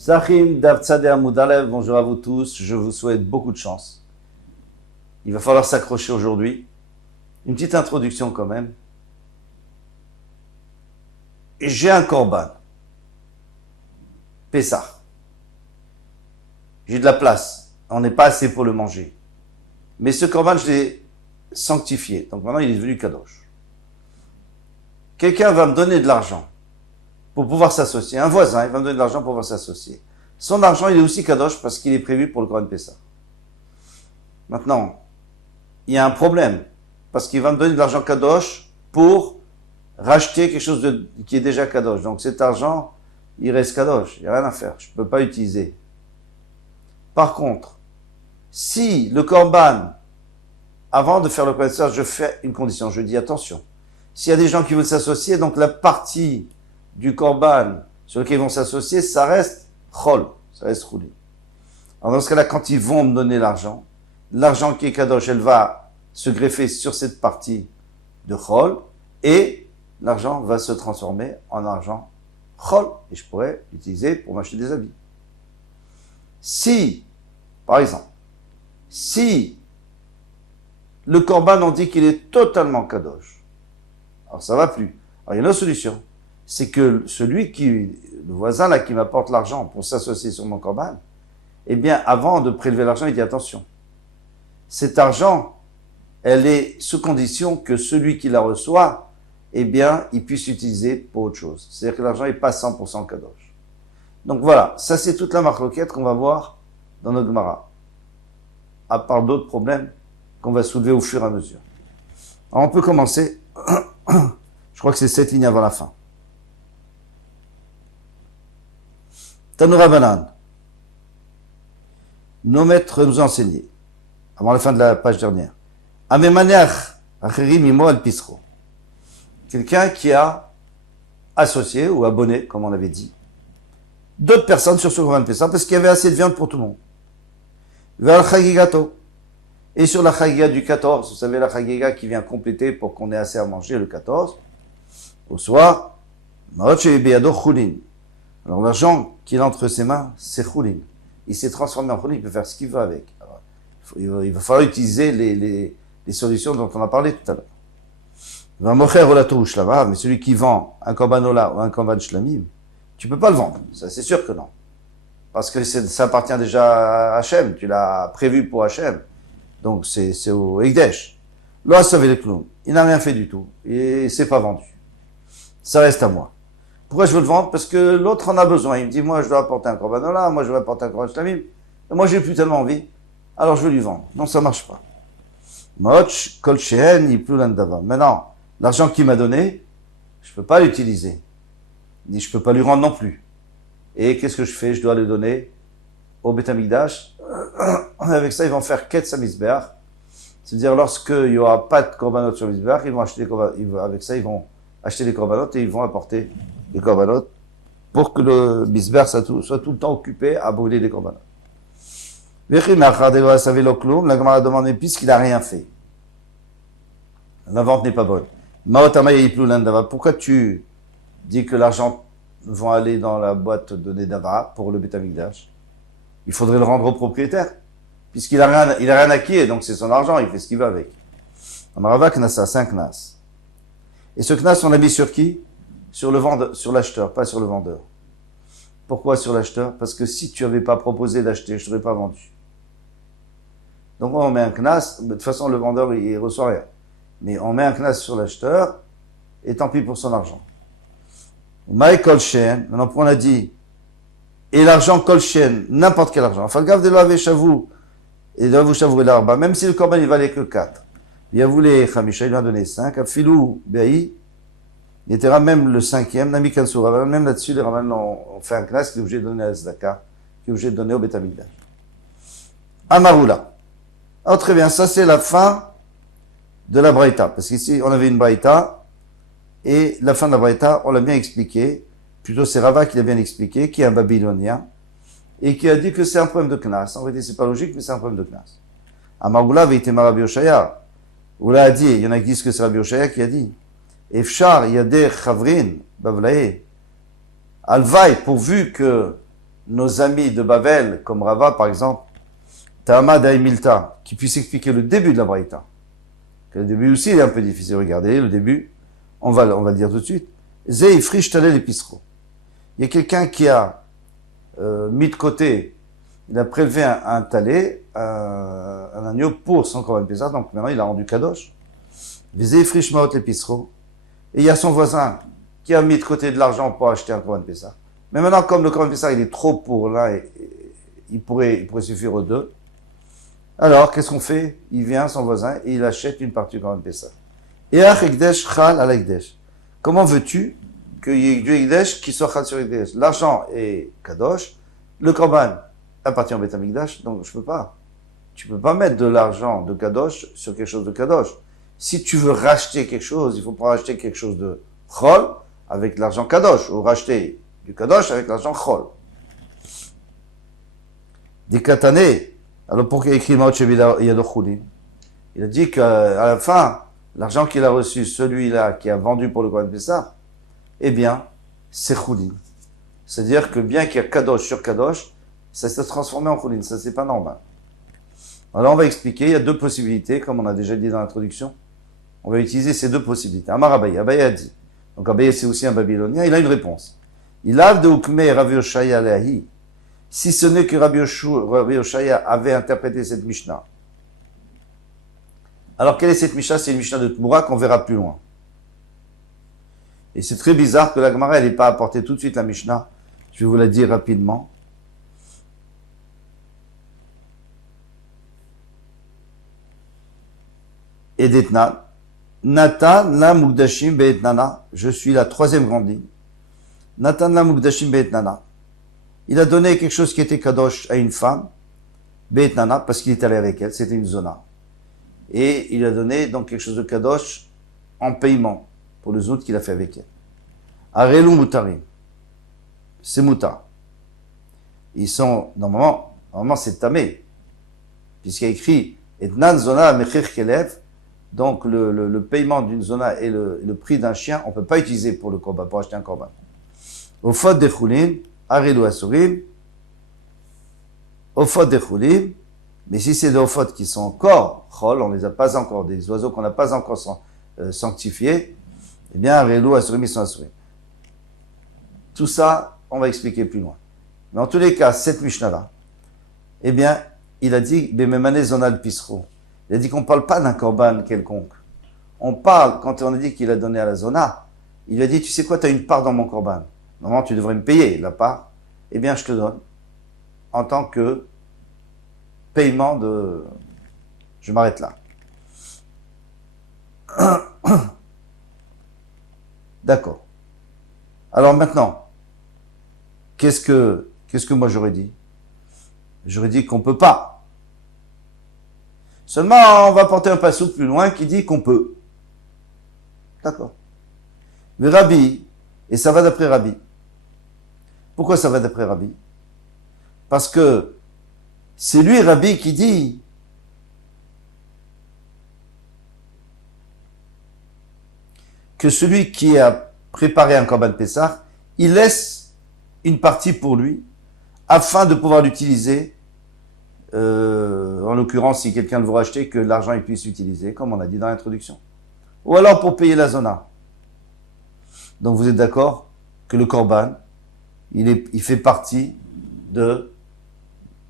Psachim Davtzadeh Amoudalev, bonjour à vous tous, je vous souhaite beaucoup de chance. Il va falloir s'accrocher aujourd'hui. Une petite introduction quand même. J'ai un korban. Pessah. J'ai de la place. On n'est pas assez pour le manger. Mais ce korban, je l'ai sanctifié. Donc maintenant, il est devenu kadosh. Quelqu'un va me donner de l'argent pour pouvoir s'associer. Un voisin, il va me donner de l'argent pour pouvoir s'associer. Son argent, il est aussi kadosh parce qu'il est prévu pour le korban Pessah. Maintenant, il y a un problème. Parce qu'il va me donner de l'argent kadosh pour racheter quelque chose qui est déjà kadosh. Donc cet argent, il reste kadosh. Il n'y a rien à faire. Je ne peux pas l'utiliser. Par contre, si le korban, avant de faire le korban Pessah, je fais une condition. Je dis attention. S'il y a des gens qui veulent s'associer, donc la partie du korban sur lequel ils vont s'associer, ça reste chol, ça reste rouli. Alors dans ce cas-là, quand ils vont me donner l'argent qui est kadosh, elle va se greffer sur cette partie de chol, et l'argent va se transformer en argent chol, et je pourrais l'utiliser pour m'acheter des habits. Si, par exemple, si le korban, on dit qu'il est totalement kadosh, alors ça va plus. Alors il y a une autre solution, c'est que le voisin là qui m'apporte l'argent pour s'associer sur mon korban, eh bien avant de prélever l'argent, il dit attention, cet argent, elle est sous condition que celui qui la reçoit, eh bien, il puisse l'utiliser pour autre chose. C'est-à-dire que l'argent n'est pas 100% kadosh. Donc voilà, ça c'est toute la marloquette qu'on va voir dans notre Gemara. À part d'autres problèmes qu'on va soulever au fur et à mesure. Alors on peut commencer, je crois que c'est 7 lignes avant la fin. Tanoura Banan. Nos maîtres nous ont enseigné, avant la fin de la page dernière. Quelqu'un qui a associé ou abonné, comme on avait dit, d'autres personnes sur ce korban Pessah parce qu'il y avait assez de viande pour tout le monde. Et sur la chagiga du 14, vous savez la chagiga qui vient compléter pour qu'on ait assez à manger le 14, au soir, alors l'argent qu'il a entre ses mains, c'est choulin. Il s'est transformé en choulin, il peut faire ce qu'il veut avec. Alors, il va falloir utiliser les solutions dont on a parlé tout à l'heure. Mais celui qui vend un korbanola ou un korban shlamim, tu peux pas le vendre. Ça, c'est sûr que non. Parce que ça appartient déjà à Hachem. Tu l'as prévu pour Hachem. Donc, c'est au Ekdesh. Lo asavé le clown. Il n'a rien fait du tout. Et c'est pas vendu. Ça reste à moi. Pourquoi je veux le vendre? Parce que l'autre en a besoin. Il me dit, moi, je dois apporter un korbanola, moi, je dois apporter un korban shlamim. Et moi, j'ai plus tellement envie. Alors, je veux lui vendre. Non, ça marche pas. Moch, kol shehen, yiplu landava. Maintenant, l'argent qu'il m'a donné, je peux pas l'utiliser. Ni je peux pas lui rendre non plus. Et qu'est-ce que je fais? Je dois le donner au Beth Amikdash. Avec ça, ils vont faire Ketz HaMizbeach. C'est-à-dire, lorsqu'il n'y aura pas de korbanot sur le Mizbeach, ils vont acheter avec ça, ils vont acheter les korbanot et ils vont apporter les korbanot pour que le Mizbeach soit tout le temps occupé à brûler les korbanot. La Gemara a demandé, puisqu'il n'a rien fait, la vente n'est pas bonne. Pourquoi tu dis que l'argent va aller dans la boîte de Nedava pour le Beth Amikdash? Il faudrait le rendre au propriétaire, puisqu'il n'a rien acquis, donc c'est son argent, il fait ce qu'il veut avec. Amarava Knasa, c'est un Knas. Et ce Knas, on l'a mis sur qui? Sur l'acheteur, pas sur le vendeur. Pourquoi sur l'acheteur? Parce que si tu n'avais pas proposé d'acheter, je ne t'aurais pas vendu. Donc on met un Knas, de toute façon le vendeur il reçoit rien. Mais on met un Knas sur l'acheteur, et tant pis pour son argent. Maï Kolchen, maintenant on a dit, et l'argent Kolchen, n'importe quel argent. Enfin, gaffe de l'ave chavou, et de l'ave chavou et l'arba, même si le korban il valait que 4. Il a voulu Khamisha, il lui a donné 5. Afilou, Béaï, il était même le 5e, Nami Kansoura, même là-dessus, les Raman ont fait un Knas qui est obligé de donner à Zdaka, qui est obligé de donner au Beth Amikdash. Amaroula. Alors très bien, ça c'est la fin de la Braïta, parce qu'ici on avait une Braïta, et la fin de la Braïta, on l'a bien expliqué, plutôt c'est Rava qui l'a bien expliqué, qui est un Babylonien, et qui a dit que c'est un problème de Knas. En réalité c'est pas logique, mais c'est un problème de Knas. Amaroula avait été Rabbi Oshaya. Oula a dit, il y en a qui disent que c'est Rabbi Oshaya qui a dit, Efshar yadeh chavrin bavlae, alvaï, pourvu que nos amis de Babel, comme Rava par exemple, Ta'amad Milta, qui puisse expliquer le début de la Braïta. Le début aussi il est un peu difficile. Regardez, le début, on va le dire tout de suite. Zei frish talel episro. Il y a quelqu'un qui a mis de côté, il a prélevé un talet, un agneau pour son korban Pessah, donc maintenant il a rendu kadosh. Zei frish maot episro. Et il y a son voisin qui a mis de côté de l'argent pour acheter un korban Pessah. Mais maintenant, comme le korban Pessah il est trop pour l'un, il pourrait suffire aux deux. Alors, qu'est-ce qu'on fait? Il vient, son voisin, et il achète une partie du korban Pessah. Et Ekdesh chal al Ekdesh. Comment veux-tu qu'il y ait du Ekdesh qui soit chal sur Ekdesh? L'argent est kadosh, le korban appartient au Beth Amikdash, donc je peux pas. Tu peux pas mettre de l'argent de kadosh sur quelque chose de kadosh. Si tu veux racheter quelque chose, il faut pas racheter quelque chose de chol avec l'argent kadosh, ou racheter du kadosh avec l'argent chol. Des katanés. Alors pourquoi il a écrit Maot Yadochulim? Il a dit qu'à la fin, l'argent qu'il a reçu, celui-là qui a vendu pour le korban Pessah, eh bien, c'est Choulin. C'est-à-dire que bien qu'il y a Kadosh sur Kadosh, ça s'est transformé en Choulin. Ça, c'est pas normal. Alors, on va expliquer. Il y a deux possibilités, comme on a déjà dit dans l'introduction. On va utiliser ces deux possibilités. Amar Abaye. Abaye a dit. Donc, Abaye, c'est aussi un Babylonien. Il a une réponse. Il a de Ukme Rav Yoshaya Lehi. Si ce n'est que Rabbi Yoshaya avait interprété cette Mishnah. Alors, quelle est cette Mishnah? C'est une Mishnah de Tmoura qu'on verra plus loin. Et c'est très bizarre que la Gemara, elle n'ait pas apporté tout de suite la Mishnah. Je vais vous la dire rapidement. Et d'Etnan. Natan la Mugdashim Be'etnana. Je suis la troisième grande ligne. Natan la Mugdashim Be'etnana. Il a donné quelque chose qui était kadosh à une femme, Be'etnana, parce qu'il est allé avec elle, c'était une zona. Et il a donné donc quelque chose de kadosh en paiement pour le zout qu'il a fait avec elle. Arelu mutarim. C'est mutar. Ils sont, normalement c'est tamé. Puisqu'il y a écrit, etnan zona mechir kelev, donc le paiement d'une zona et le prix d'un chien, on ne peut pas utiliser pour le korban, pour acheter un korban. Au faute des choulin, arelu asurim, au faute des choulin, mais si c'est des ophot qui sont encore chol, on les a pas encore, des oiseaux qu'on n'a pas encore sanctifiés, eh bien, arelu asurim, ils sont asurim. Tout ça, on va expliquer plus loin. Mais en tous les cas, cette Mishnah-là, eh bien, il a dit, Bememane zonal pisro. Il a dit qu'on ne parle pas d'un korban quelconque. On parle, quand on a dit qu'il a donné à la zona, il lui a dit, tu sais quoi, tu as une part dans mon korban. Normalement, tu devrais me payer la part. Eh bien, je te donne en tant que paiement de... Je m'arrête là. D'accord. Alors maintenant, qu'est-ce que moi j'aurais dit? J'aurais dit qu'on peut pas. Seulement, on va porter un passouk plus loin qui dit qu'on peut. D'accord. Mais Rabbi, et ça va d'après Rabbi. Pourquoi ça va d'après Rabbi? Parce que c'est lui, Rabbi, qui dit que celui qui a préparé un korban Pessah, il laisse une partie pour lui, afin de pouvoir l'utiliser, en l'occurrence, si quelqu'un le veut racheter, que l'argent il puisse l'utiliser, comme on a dit dans l'introduction. Ou alors pour payer la zona. Donc vous êtes d'accord que le korban, il fait partie de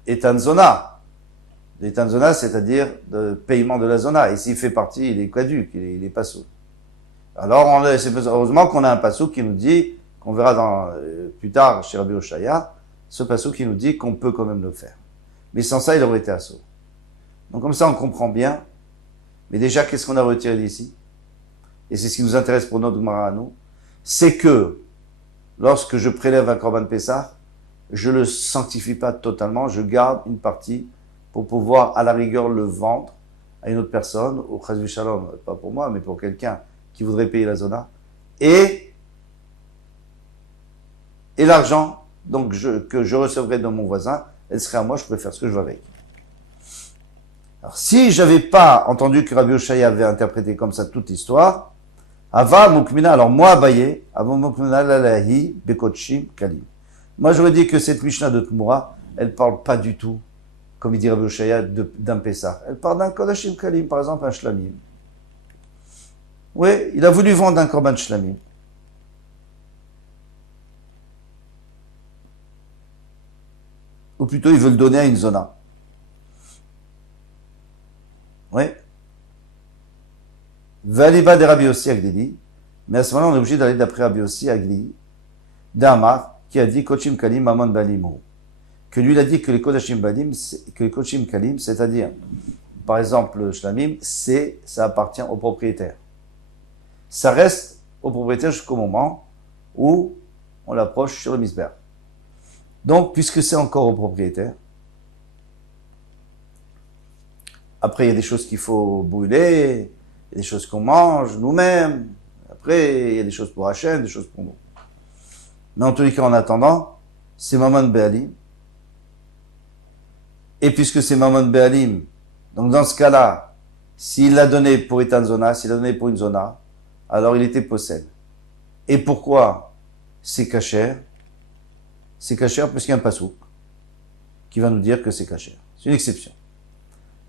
Etan Zona. Etan Zona, c'est-à-dire de paiement de la zona. Et s'il fait partie, il est caduc, il est pas sous. Alors, c'est heureusement qu'on a un passouk qui nous dit, qu'on verra plus tard chez Rabbi Oshaya, ce passouk qui nous dit qu'on peut quand même le faire. Mais sans ça, il aurait été assaut. Donc comme ça, on comprend bien. Mais déjà, qu'est-ce qu'on a retiré d'ici? Et c'est ce qui nous intéresse pour notre Gemara à nous. C'est que, lorsque je prélève un korban Pessah, je le sanctifie pas totalement, je garde une partie pour pouvoir, à la rigueur, le vendre à une autre personne, au Chazvi Shalom, pas pour moi, mais pour quelqu'un qui voudrait payer la zona. Et l'argent, donc, que je recevrai de mon voisin, elle serait à moi, je pourrais faire ce que je veux avec. Alors, si j'avais pas entendu que Rabbi Oshaya avait interprété comme ça toute l'histoire, Ava Mukmina, alors moi, Abaye, Ava Mukmina lalahi bekotshim kalim. Moi, j'aurais dit que cette Mishnah de Tmura, elle parle pas du tout, comme il dit Rabbi Oshaya, d'un Pessah. Elle parle d'un Kodashim Kalim, par exemple, un Shlamim. Oui, il a voulu vendre un Korban Shlamim. Ou plutôt, il veut le donner à une zona. Oui. Valiba de Rabbi Yossi Agdili. Mais à ce moment-là, on est obligé d'aller d'après Rabbi Yossi Agdili, d'Amar, qui a dit Kochim Kalim Mamon Balim. Que lui, il a dit que les Kodashim Balim, que les Kochim Kalim, c'est-à-dire, par exemple, le Shlamim, ça appartient au propriétaire. Ça reste au propriétaire jusqu'au moment où on l'approche sur le misber. Donc, puisque c'est encore au propriétaire, après, il y a des choses qu'il faut brûler, il y a des choses qu'on mange nous-mêmes, après, il y a des choses pour Hachem, des choses pour nous. Mais en tous les cas, en attendant, c'est Maman Be'alim. Et puisque c'est Maman Be'alim, donc dans ce cas-là, s'il l'a donné pour Etan Zona, s'il l'a donné pour une Zona, alors il était possède. Et pourquoi c'est cachère? C'est cachère parce qu'il y a un pasouk qui va nous dire que c'est cachère. C'est une exception.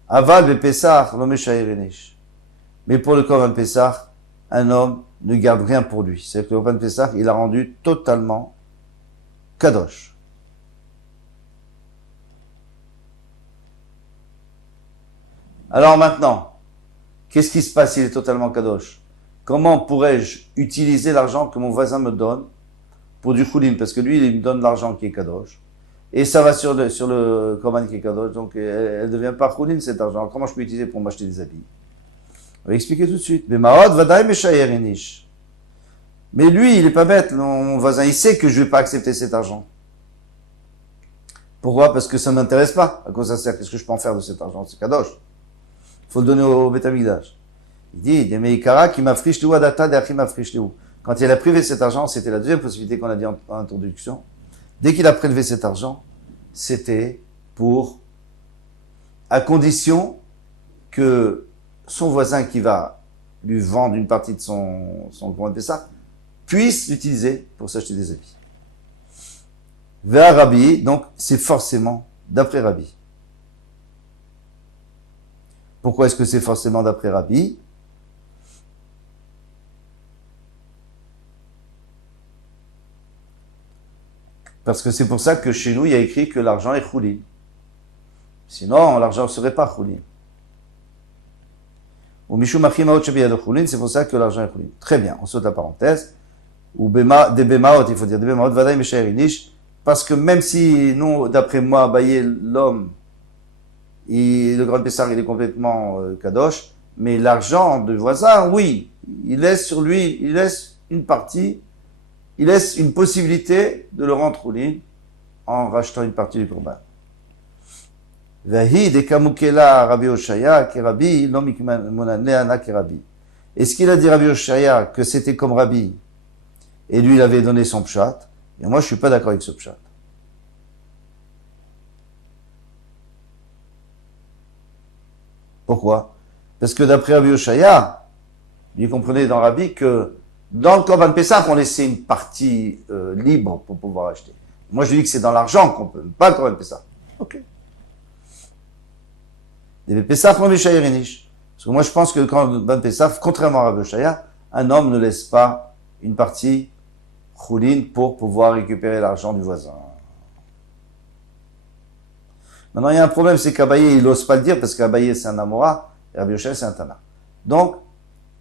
Aval be Pesach lo meshairenish. Mais pour le Korban Pesach, un homme ne garde rien pour lui. C'est-à-dire que le Korban Pesach, il a rendu totalement kadosh. Alors maintenant, qu'est-ce qui se passe s'il est totalement kadosh? Comment pourrais-je utiliser l'argent que mon voisin me donne pour du choulin? Parce que lui, il me donne l'argent qui est kadosh. Et ça va sur le korban qui est kadosh. Donc, elle ne devient pas choulin, cet argent. Comment je peux l'utiliser pour m'acheter des habits? On va expliquer tout de suite. Mais Maod vadaï meshaïrenish. Mais lui, il est pas bête, mon voisin. Il sait que je vais pas accepter cet argent. Pourquoi? Parce que ça ne m'intéresse pas. À quoi ça sert? Qu'est-ce que je peux en faire de cet argent? C'est kadosh. Il faut le donner au Beth Amikdash. Il dit, quand il a privé cet argent, c'était la deuxième possibilité qu'on a dit en introduction. Dès qu'il a prélevé cet argent, c'était à condition que son voisin qui va lui vendre une partie de son Korban Pessah puisse l'utiliser pour s'acheter des habits. Vers Rabbi, donc c'est forcément d'après Rabbi. Pourquoi est-ce que c'est forcément d'après Rabbi? Parce que c'est pour ça que chez nous, il y a écrit que l'argent est choulin. Sinon, l'argent ne serait pas choulin. Ou mishum achim maot shebiyado choulin, c'est pour ça que l'argent est choulin. Très bien, on saute la parenthèse. Ou des bemaot, il faut dire des bemaot, vadaï meshaïrinish, parce que même si, nous, d'après moi, Abaye, l'homme, le Grand Pessar, il est complètement kadosh, mais l'argent du voisin, oui, il laisse sur lui, il laisse une partie, il laisse une possibilité de le rendre choulin en rachetant une partie du korban. Vahi de kamukela Rabbi Oshaya ki Rabbi lo mikmanana ki Rabbi. Est-ce qu'il a dit Rabbi Oshaya que c'était comme Rabbi et lui il avait donné son pshat? Et moi je suis pas d'accord avec ce pshat. Pourquoi? Parce que d'après Rabbi Oshaya, il comprenait dans Rabbi que dans le Korban Pessah, on laissait une partie libre pour pouvoir acheter. Moi, je dis que c'est dans l'argent qu'on peut, pas le Korban Pessah. Ok. Des Pessah, moi, Parce que moi, je pense que le Korban Pessah, contrairement à Rabbi Oshaya, un homme ne laisse pas une partie choulin pour pouvoir récupérer l'argent du voisin. Maintenant, il y a un problème, c'est qu'Abaye, il n'ose pas le dire parce qu'Abaye, c'est un Amora et Rabbi Oshaya, c'est un Tana. Donc,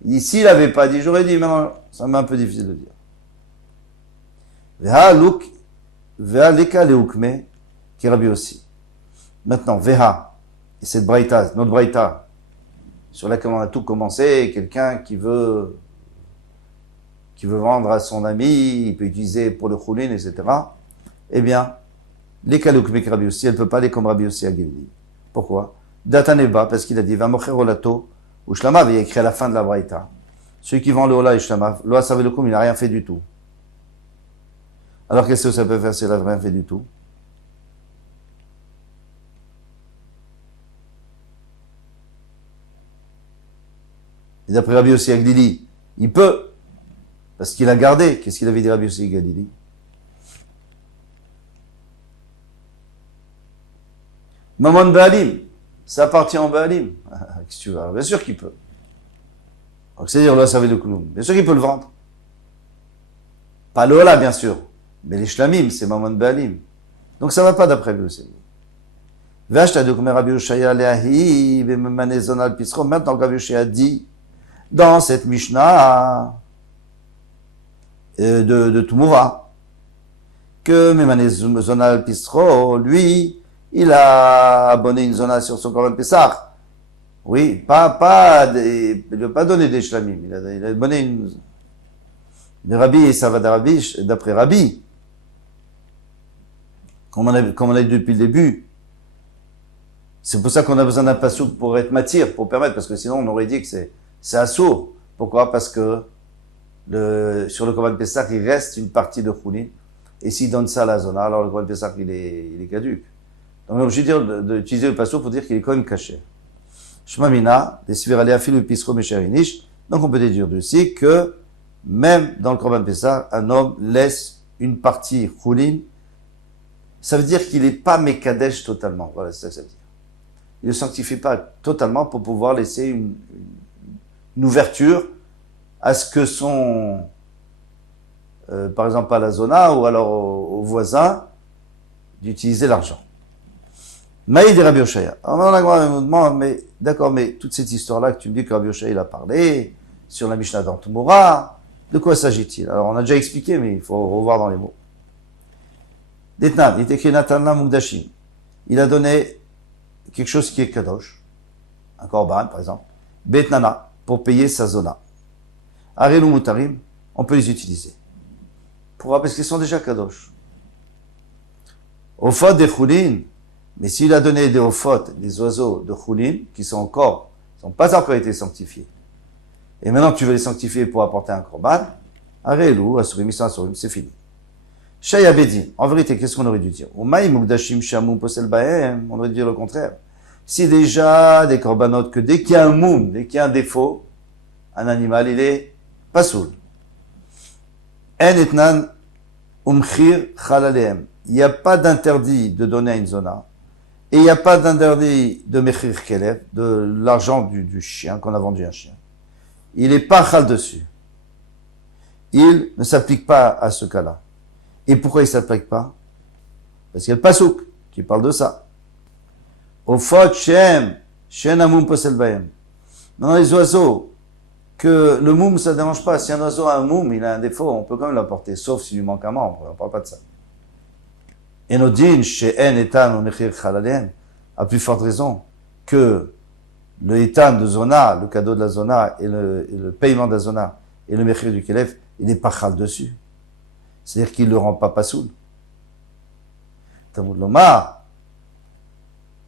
ici, il n'avait pas dit, j'aurais dit, maintenant, ça m'est un peu difficile de dire. Veha leka leukme, qui Rabbi aussi. Maintenant, Veha, et cette braïta, notre braïta, sur laquelle on a tout commencé, quelqu'un qui veut vendre à son ami, il peut utiliser pour le choulin, etc. Eh bien, leka leukme, qui Rabbi aussi, elle ne peut pas aller comme Rabbi aussi à Gildi. Pourquoi? Dataneba, parce qu'il a dit, va mocher olato, ou Shlama avait écrit à la fin de la Braïta. Celui qui vend le Ola et Shlama, l'Ola savait le coup, il n'a rien fait du tout. Alors qu'est-ce que ça peut faire s'il n'a rien fait du tout? Et d'après Rabbi Yossi Agdili, il peut, parce qu'il a gardé. Qu'est-ce qu'il avait dit Rabbi Yossi Agdili? Maman Baalim, ça appartient au Baalim. Qu'est-ce que tu veux? Bien sûr qu'il peut. Donc c'est-à-dire, là, ça veut le Kouloum. Bien sûr qu'il peut le vendre. Pas le Ola, bien sûr. Mais les Shlamim, c'est Maman Baalim. Donc ça va pas d'après lui aussi. Maintenant, Rabbi Yoshaya dit, dans cette Mishnah de Tumura, que Memane Zonal Pistro, lui, il a abonné une zona sur son Korban Pessah. Oui, il ne veut pas donner des Shlamim, il a abonné une. Mais Rabbi, ça va d'après Rabbi. Comme on a dit depuis le début. C'est pour ça qu'on a besoin d'un pasouk pour être matière, pour permettre, parce que sinon on aurait dit que c'est assourd. Pourquoi? Parce que sur le Korban Pessah, il reste une partie de Choulin. Et s'il donne ça à la zona, alors le Korban Pessah, il est caduc. Donc on est obligé d'utiliser le pasouk pour dire qu'il est quand même caché. Shmamina, des Siveralea Filu Pisro Mesherinish. Donc on peut déduire aussi que même dans le Korban Pessah, un homme laisse une partie Choulin. Ça veut dire qu'il n'est pas Mekadesh totalement. Voilà, c'est ça que ça veut dire. Il ne sanctifie pas totalement pour pouvoir laisser une ouverture à ce que son, par exemple, à la zona ou alors au voisin, d'utiliser l'argent. Maïd et Rabbi Yoshaya. Alors, on me demande, mais d'accord, mais toute cette histoire-là que tu me dis que Rabbi Yoshaya il a parlé, sur la Mishnah d'Antumura, de quoi s'agit-il? Alors, on a déjà expliqué, mais il faut revoir dans les mots. Detnan, il est écrit Natanla Mugdashim. Il a donné quelque chose qui est kadosh, un korban par exemple, betnana, pour payer sa zona. Arelu mutarim, on peut les utiliser. Pourquoi? Parce qu'ils sont déjà kadosh. Ofot des choulin, mais s'il a donné des ofot, des oiseaux de choulin, qui sont pas encore été sanctifiés, et maintenant tu veux les sanctifier pour apporter un korban, arelu, asurim, c'est fini. Shaya Bedin. En vérité, qu'est-ce qu'on aurait dû dire? On aurait dû dire le contraire. Si déjà des korbanot, que dès qu'il y a un moum, dès qu'il y a un défaut, un animal, il est pas soul. En etnan umchir chalaleem. Il n'y a pas d'interdit de donner à une zona. Et il n'y a pas d'interdit de mechir kelev, de l'argent du chien, qu'on a vendu un chien. Il est pas chal dessus. Il ne s'applique pas à ce cas-là. Et pourquoi il ne s'applique pas? Parce qu'il y a le pasouk qui parle de ça. Au fot shem, shen amoum posel baem. Dans les oiseaux, que le moum, ça ne dérange pas. Si un oiseau a un moum, il a un défaut, on peut quand même l'apporter, sauf s'il lui manque un membre. On ne parle pas de ça. Enodin, she'en etan ou mechir chalalien, à plus forte raison que le etan de zona, le cadeau de la zona et le paiement de la zona et le mechir du kelef, il n'est pas chal dessus. C'est-à-dire qu'il ne le rend pas pasoul. Talmud Lomar,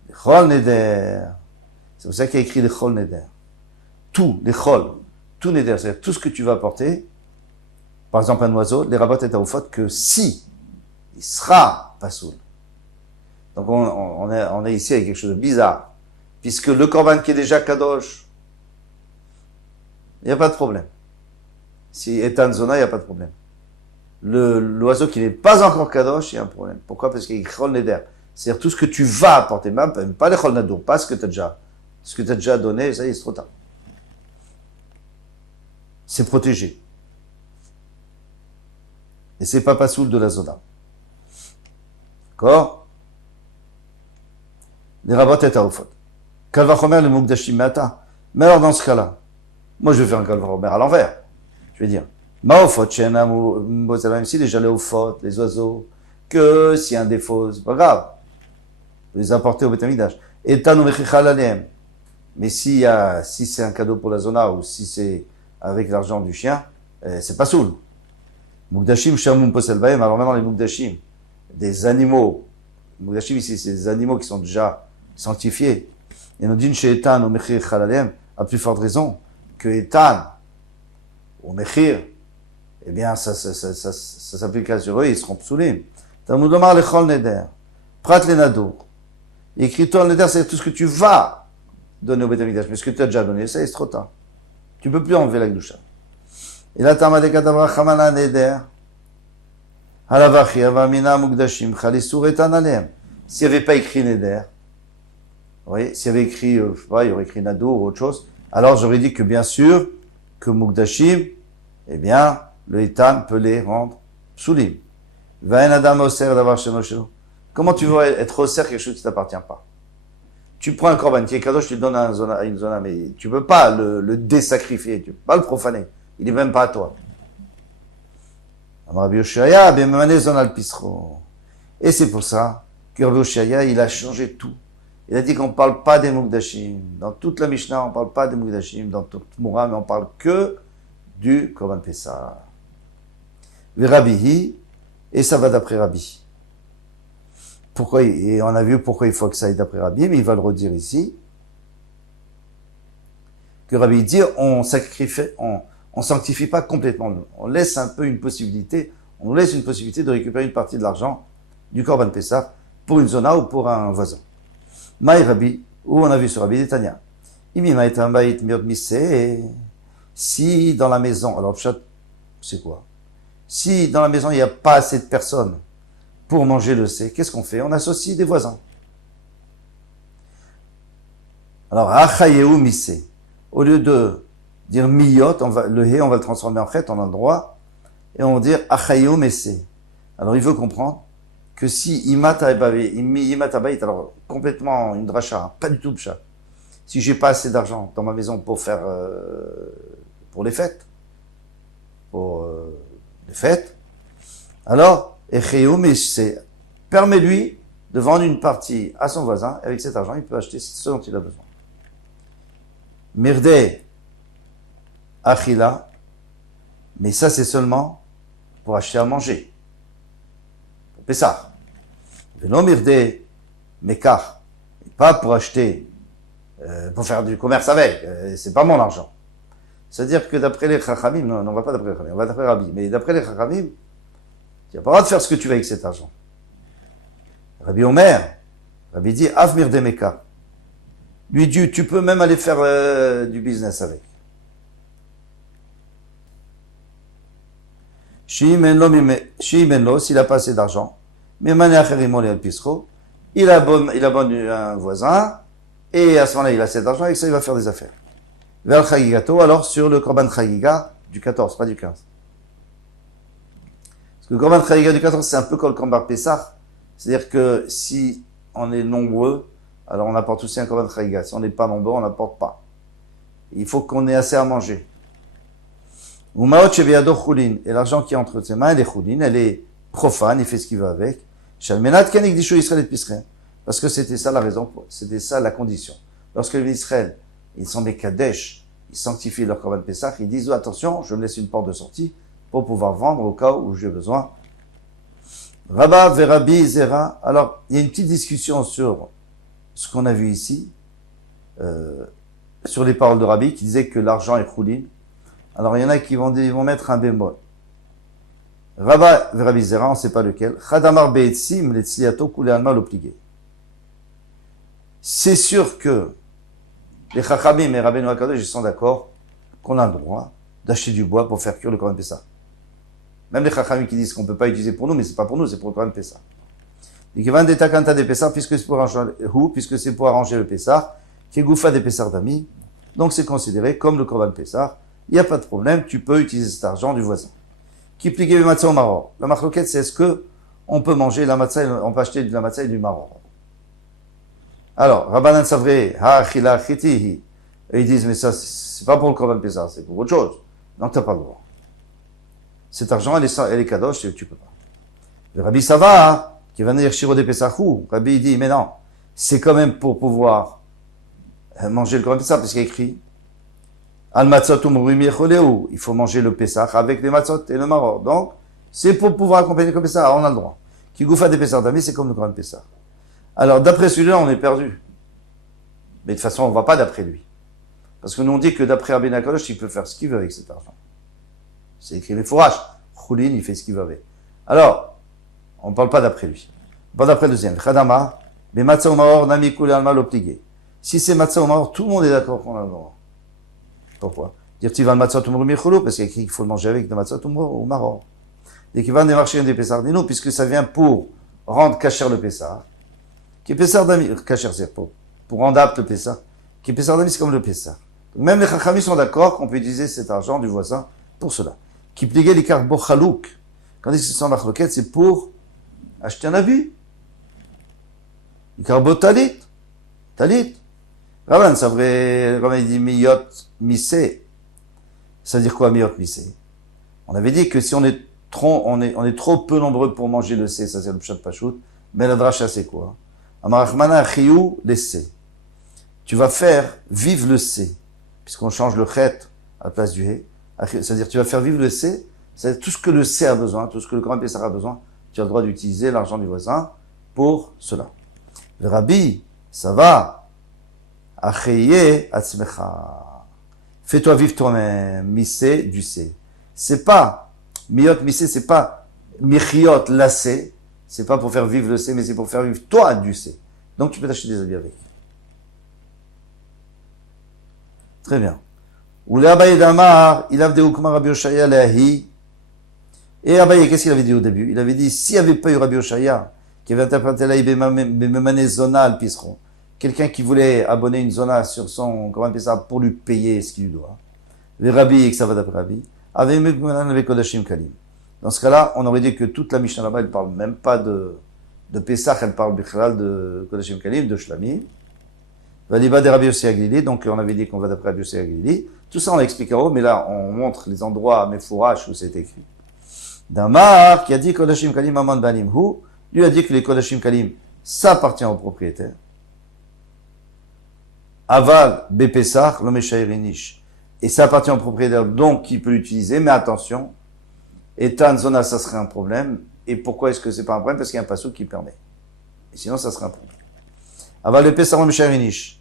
les chol neder. C'est pour ça qu'il y a écrit les chol neder. Tout, les chol, tout neder, c'est-à-dire tout ce que tu vas apporter, par exemple un oiseau, les rabbins étaient au faute que si il sera pasoul. Donc on est ici avec quelque chose de bizarre. Puisque le korban qui est déjà kadosh, il n'y a pas de problème. Si etan zona, il n'y a pas de problème. L'oiseau qui n'est pas encore kadosh, il y a un problème. Pourquoi? Parce qu'il y a chol neder. C'est-à-dire tout ce que tu vas apporter, même pas les chol nadour, pas ce que tu as déjà donné, ça y est, c'est trop tard. C'est protégé. Et c'est pas pasoul de la zona. D'accord? Les rabbot et taofot. Kalvachomer le mukdashim mata. Mais alors dans ce cas-là, moi je vais faire un kalvachomer à l'envers. Je vais dire, maofot shena même si déjà les ofot, les oiseaux, que s'il y a un défaut, c'est pas grave. Vous les apporter au Beth Amikdash. Et tanu mechichal aleem. Mais si c'est un cadeau pour la zona ou si c'est avec l'argent du chien, c'est pas soul. Mukdashim shamum posel baem. Alors maintenant les mukdashim, des animaux. Mukdashim ici, c'est des animaux qui sont déjà sanctifiés. Et nous dit chez Etan ou Mechir Chalalem, à plus forte raison que Etan ou Mechir, eh bien, ça s'appliquera sur eux, ils seront psoulim. Talmud Lomar lechol neder, prat le nadour. Écrit-toi le neder, c'est tout ce que tu vas donner au Beth Amikdash, mais ce que tu as déjà donné, ça, c'est trop tard. Tu ne peux plus enlever la gdusha. Et là, Tamadeka Davra Chamana neder, Halavachi, Avamina Mukdashim, Chalisur Etan Alem. S'il n'y avait pas écrit neder, Vous voyez, s'il y avait écrit, je sais pas, il y aurait écrit Nadour ou autre chose, alors j'aurais dit que bien sûr, que Mukdashim, eh bien, le Etan peut les rendre Psulim. Vain Adam Oser d'avoir chez Moshe. Comment tu veux être Oser quelque chose qui ne t'appartient pas? Tu prends un korban qui est kadosh, tu le donnes à une zona, mais tu peux pas le désacrifier, tu peux pas le profaner. Il est même pas à toi. Rabbi Yoshaya, Bemane Zonal Pisro. Et c'est pour ça que Rabbi Yoshaya, il a changé tout. Il a dit qu'on ne parle pas des Mukdashim. Dans toute la Mishnah, on ne parle pas des Mukdashim. Dans toute Moura, mais on parle que du Korban Pessah. Rabbihi, et ça va d'après Rabbi. Pourquoi, et on a vu pourquoi il faut que ça aille d'après Rabbi, mais il va le redire ici. Que Rabbi dit, on sanctifie pas complètement. On laisse un peu une possibilité, on laisse une possibilité de récupérer une partie de l'argent du Korban Pessah pour une zona ou pour un voisin. Maï Rabbi, où on a vu sur Rabbi Netanya. Si dans la maison, alors c'est quoi? Si dans la maison il n'y a pas assez de personnes pour manger le C, qu'est-ce qu'on fait? On associe des voisins. Alors, Achayeu Missé, au lieu de dire miyot, le he, on va le transformer en chet, on a le droit, et on va dire Achayeu Missé. Alors, il veut comprendre que si imat abayit, alors complètement une dracha, pas du tout pshat. Si j'ai pas assez d'argent dans ma maison pour faire pour les fêtes, alors permets-lui de vendre une partie à son voisin. Avec cet argent, il peut acheter ce dont il a besoin. Mirde achila, mais ça c'est seulement pour acheter à manger. Pour Pessah. Velo mirde mekar, pas pour acheter, pour faire du commerce avec. C'est pas mon argent. C'est-à-dire que d'après les Chachamim, non, on va pas d'après les Chachamim, on va d'après Rabbi, mais d'après les Chachamim, tu n'as pas le droit de faire ce que tu veux avec cet argent. Rabbi Omer, Rabbi dit, Avmir de Mekar. Lui dit, tu peux même aller faire du business avec. Shimenlo, s'il a pas assez d'argent, il abonne un voisin, et à ce moment-là, il a assez d'argent, et ça, il va faire des affaires. Vers le Chagigato, alors sur le Korban Chagiga du 14, pas du 15. Parce que le Korban Chagiga du 14, c'est un peu comme le Korban Pessah. C'est-à-dire que si on est nombreux, alors on apporte aussi un Korban Chagiga. Si on n'est pas nombreux, on n'apporte pas. Il faut qu'on ait assez à manger. Et l'argent qui est entre ses mains, elle est choulin, elle est profane, il fait ce qu'il veut avec. Parce que c'était ça la raison, c'était ça la condition. Lorsque les Israël, ils sont des Kadesh, ils sanctifient leur Korban Pessah, ils disent, oh, attention, je me laisse une porte de sortie pour pouvoir vendre au cas où j'ai besoin. Rabba Verabi Zera. Alors, il y a une petite discussion sur ce qu'on a vu ici, sur les paroles de Rabbi, qui disait que l'argent est choulin. Alors, il y en a qui vont mettre un bémol. Rabba Verabi Zera, on ne sait pas lequel. Chadamar Be'etzim, l'etzliato koulé alma l'obligé. C'est sûr que les Chachamim et Rabbeinu HaKadosh, ils sont d'accord qu'on a le droit d'acheter du bois pour faire cuire le Korban Pessah. Même les Chachamim qui disent qu'on ne peut pas utiliser pour nous, mais c'est pas pour nous, c'est pour le Korban Pessah. Et qui va des takanta des Pessah, puisque c'est pour arranger le Pessah, qui est goufa des Pessah d'amis. Donc c'est considéré comme le Korban Pessah. Il n'y a pas de problème, tu peux utiliser cet argent du voisin. Qui pliquait le matzah au maror. La marloquette, c'est est-ce que on peut manger la matzah, on peut acheter de la matzah et du maror. Alors, Rabbanan Savré, Ha-Achila Chitihi, et ils disent, mais ça, c'est pas pour le Korban Pessah, c'est pour autre chose. Donc, t'as pas le droit. Cet argent, elle est kadosh, tu peux pas. Le Rabbi Sava, qui va dire Shiro de Pessahou, Rabbi, il dit, mais non, c'est quand même pour pouvoir manger le Korban Pessah, parce qu'il y a écrit, Al matzot umrumi echoleu, il faut manger le Pessah avec les matzot et le maror. Donc, c'est pour pouvoir accompagner le Korban Pessah, on a le droit. Qui goufa des Pessah d'amis, c'est comme le Korban Pessah. Alors, d'après celui-là, on est perdu. Mais de toute façon, on ne va pas d'après lui. Parce que nous, on dit que d'après Rabbeinu HaKadosh, il peut faire ce qu'il veut avec cet argent. C'est écrit les fourrages. Choulin, il fait ce qu'il veut avec. Alors, on ne parle pas d'après lui. On parle d'après le deuxième. Chadama, mais matzah ou maor, nami koulé alma l'obligé. Si c'est matzah ou maor, tout le monde est d'accord qu'on a le droit. Pourquoi? Dire tu vas le matzah ou maor, parce qu'il y a écrit qu'il faut le manger avec de matzah ou maor. Et qu'il va démarcher des Pessah d'Ino, puisque ça vient pour rendre kasher le Pessah. Qui est Pessah d'Ami, kasher, c'est pour pour rendre apte le Pessah. Qui Pessah Dami, c'est comme le Pessah. Donc, même les Chachamim sont d'accord qu'on peut utiliser cet argent du voisin pour cela. Qui pliait les carbo chalouk. Quand ils se sont marloquettes, c'est pour acheter un habit. Les carbo talit. Talit. Ravan, ça vrai, comme il dit miyot missé. Ça veut dire quoi miyot missé? On avait dit que si on est trop peu nombreux pour manger le C, ça c'est le pshat pachout, mais la dracha c'est quoi? Amarachmana chiyou le C. Tu vas faire vivre le C, puisqu'on change le chet à la place du he. C'est-à-dire tu vas faire vivre le C, c'est tout ce que le C a besoin, tout ce que le grand Pessah a besoin, tu as le droit d'utiliser l'argent du voisin pour cela. Le Rabbi, ça va. Acheye atzmecha. Fais-toi vivre toi-même, missé du C. C'est pas, miyot missé, c'est pas michiot la C, c'est pas pour faire vivre le C, mais c'est pour faire vivre toi du C. Donc tu peux t'acheter des habits avec. Très bien. Ou l'Abaye d'Amar, il avait dit Oukma Rabbi Oshaya Leahi. Et Abaye, qu'est-ce qu'il avait dit au début? Il avait dit, s'il n'y avait pas eu Rabbi Oshaya, qui avait interprété la Bememane Zona al Pisron, quelqu'un qui voulait abonner une Zona sur son, comment on appelle ça, pour lui payer ce qu'il lui doit. Les Rabbi, et que ça va d'après Rabbi, avait Mekmanan avec Kodashim Kalim. Dans ce cas-là, on aurait dit que toute la Mishnah là-bas, elle parle même pas de Pesach, elle parle Bichlal de Kodashim Kalim, de Shlamim. Valiba de Rabbi Yossi Aglili, donc on avait dit qu'on va d'après Rabbi Yossi Aglili. Tout ça on l'explique en haut, mais là on montre les endroits, mes fourrages où c'est écrit. Damar, qui a dit Kodashim Kalim Aman Banim Hu, lui a dit que les Kodashim Kalim, ça appartient au propriétaire. Aval Bepesach, l'Omeshairinish. Et ça appartient au propriétaire, donc il peut l'utiliser, mais attention, Etan Zona, ça serait un problème. Et pourquoi est-ce que c'est pas un problème? Parce qu'il y a un passage qui permet. Et sinon, ça serait un problème. Aval le Pesach, l'Omeshairinish.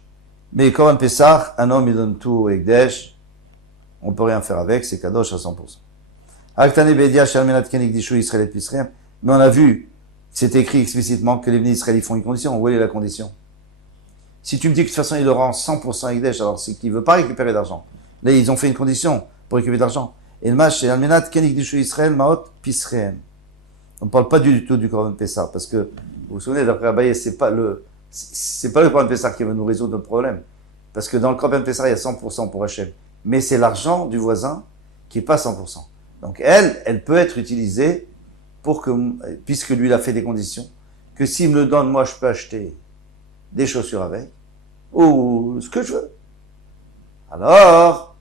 Mais comme un Pessah, un homme il donne tout au Ekdesh, on peut rien faire avec, c'est kadosh à 100%. Mais on a vu, c'est écrit explicitement que les Bnei Israël font une condition. Où est la condition? Si tu me dis que de toute façon il le rend 100% Ekdesh, alors c'est qu'il veut pas récupérer d'argent. Là, ils ont fait une condition pour récupérer d'argent. Et le match, c'est Almenat Kenik Dishu Israël Maot Pisreem. On ne parle pas du tout du Korban Pessah, parce que, vous vous souvenez, d'après Abaye, c'est pas le Korban Pessah qui va nous résoudre notre problème. Parce que dans le Korban Pessah, il y a 100% pour Hachem. Mais c'est l'argent du voisin qui n'est pas 100%. Donc elle peut être utilisée pour que, puisque lui il a fait des conditions, que s'il me le donne, moi je peux acheter des chaussures avec, ou ce que je veux. Alors,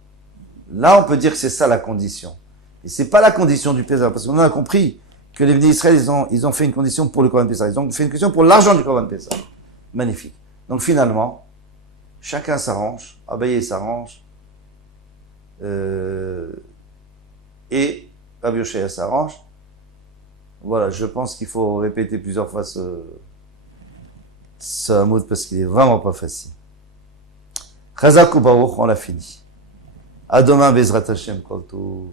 là on peut dire que c'est ça la condition. Et c'est pas la condition du Pessah, parce qu'on a compris que les Bnei Israël, ils ont fait une condition pour le Korban Pessah. Ils ont fait une condition pour l'argent du Korban Pessah. Magnifique. Donc finalement, chacun s'arrange, Abaye s'arrange, et Rabbi Oshaya s'arrange. Voilà, je pense qu'il faut répéter plusieurs fois ce mot parce qu'il est vraiment pas facile. Chazak ou Baruch, on l'a fini. À demain, Bezrat Hashem, Kol Tov.